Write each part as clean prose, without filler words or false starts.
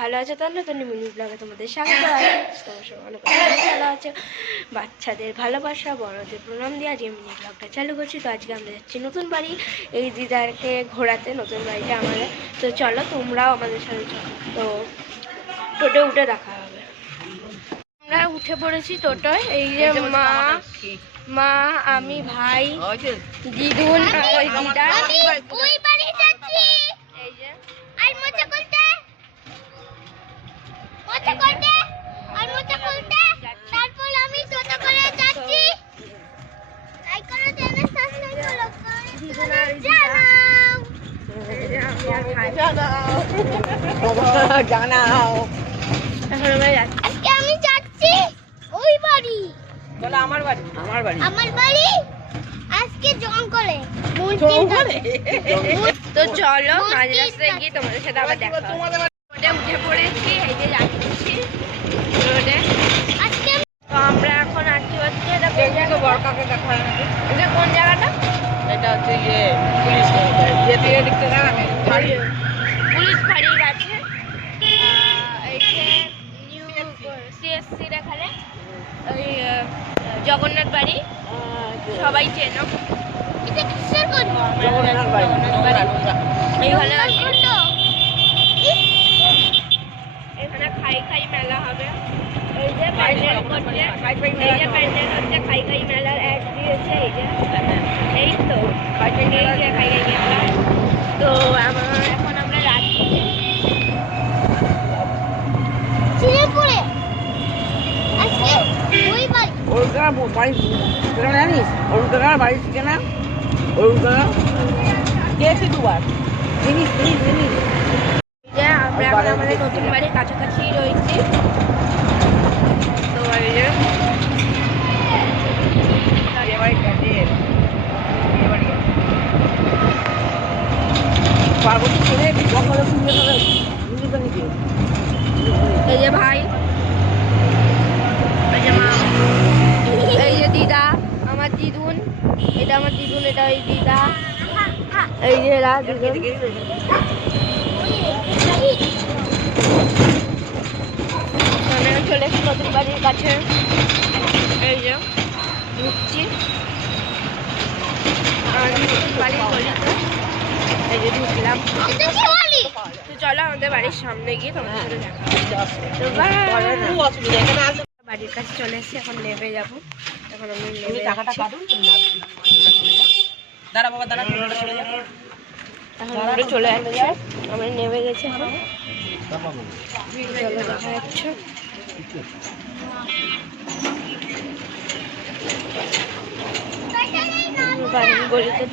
ভালো আছে তাহলে তো মিনি ব্লগে তোমাদের স্বাগত। ভালো আছে, বাচ্চাদের ভালোবাসা, বড়দের প্রণাম দিয়ে আজকে মিনি ব্লগটা চালু করছি। তো আজকে আমরা যাচ্ছি নতুন বাড়ি, এই দিদারকে ঘোরাতে, নতুন বাড়িটা আমাদের। তো চলো তোমরাও আমাদের সাথে চলো। তো টোটো উঠে দেখা হবে। আমরা উঠে পড়েছি টোটোয়। এই যে মা আমি ভাই দিদুন আর ওই দিদা। এই যে আমি যাচ্ছি ওই বাড়ি, আমার বাড়ি আজকে জঙ্গলে। তো চলো মাঝ রাস্তায় গিয়ে তোমাদের সাথে আবার দেখা হবে। রোডে উঠে পড়েছি, এই যে যাচ্ছি রোডে। তো আমরা এখন আসছি হচ্ছে এটা বরকাকে দেখা হয়। এটা কোন জায়গাটা? এটা হচ্ছে পুলিশ ফাঁড়ির কাছে। এই যে নিউ সিএসসির এখানে ওই জগন্নাথ বাড়ি, সবাই চেনো। এইখানে এখানে খাই মেলা হবে। এই যে প্যান্ডেল করছে, এই যে প্যান্ডেল হচ্ছে খাই মেলার অ্যাড দিয়েছে। এই তো খাই মেলা। তো এখন আমরা যাচ্ছি চিড়েপুরে। আজকে ওই বাড়ি জানিস, অরুণ কাকার বাড়ি থেকে না, অরুণ কাকা গিয়েছি দুবার। আমরা এখন আমাদের নতুন বাড়ির কাছাকাছি রয়েছি। তো এই যে ভাই, এই যে মা, এই যে দিদা, আমার দিদুন, এটা আমার দিদুন, এটা ওই দিদা, এই যে চলে এসেছি নতুন বাড়ির কাছে। এই যে ঢুকছি বাড়ির গলিতে, এই যে ঢুকলাম। তো চলো আমাদের বাড়ির সামনে গিয়ে তোমাদের সাথে দেখা হবে। বাড়ির কাছে চলে এসেছি, এখন নেমে যাবো। এখন আমি চলে যাচ্ছি, আমরা নেমে গেছি। এখন চলো দেখা যাচ্ছে। বাড়ির গলিতে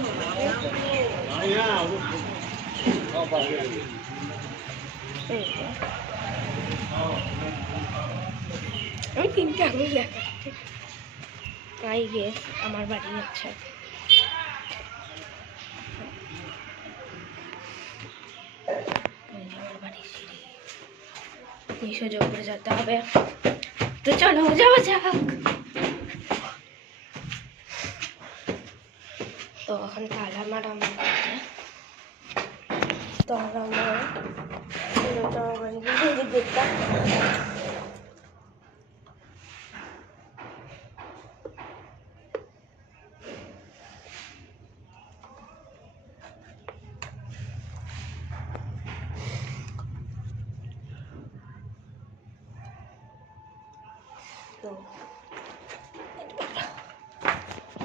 আমি তিনটে আঙুল দেখাচ্ছি। আই গেস আমার বাড়ি হচ্ছে। আমার বাড়ির সিঁড়ি এই সোজা উপরে যেতে হবে। তো চলো যাওয়া যাক। তো এখন তালা মারা মধ্যে তালা মারা দেখতাম।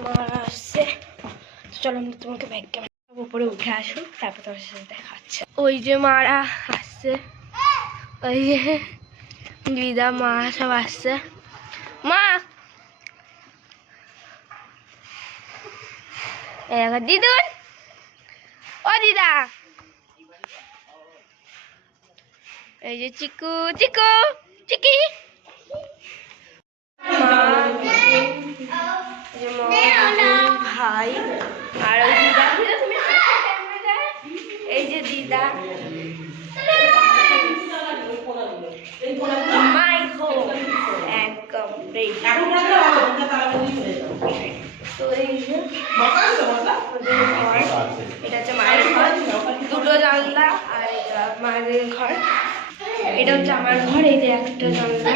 মারা আসছে। চলো আমরা তোমাকে ব্যাগ ক্যামেরা উপরে উঠে আসুক, তারপর তোমার সাথে দেখা হচ্ছে। ওই যে মারা আসছে, ওই যে দিদা মা সব আসছে। মা দিদুন, ও দিদা, এই যে চিকু চিকি ভাই আর ওই দিদা, এই যে দিদা একদম তো এই যে এটা হচ্ছে মায়ের ঘর, দুটো জানলা আর এটা মায়ের ঘর, এটা হচ্ছে আমার ঘর। এই যে একটা জানলা,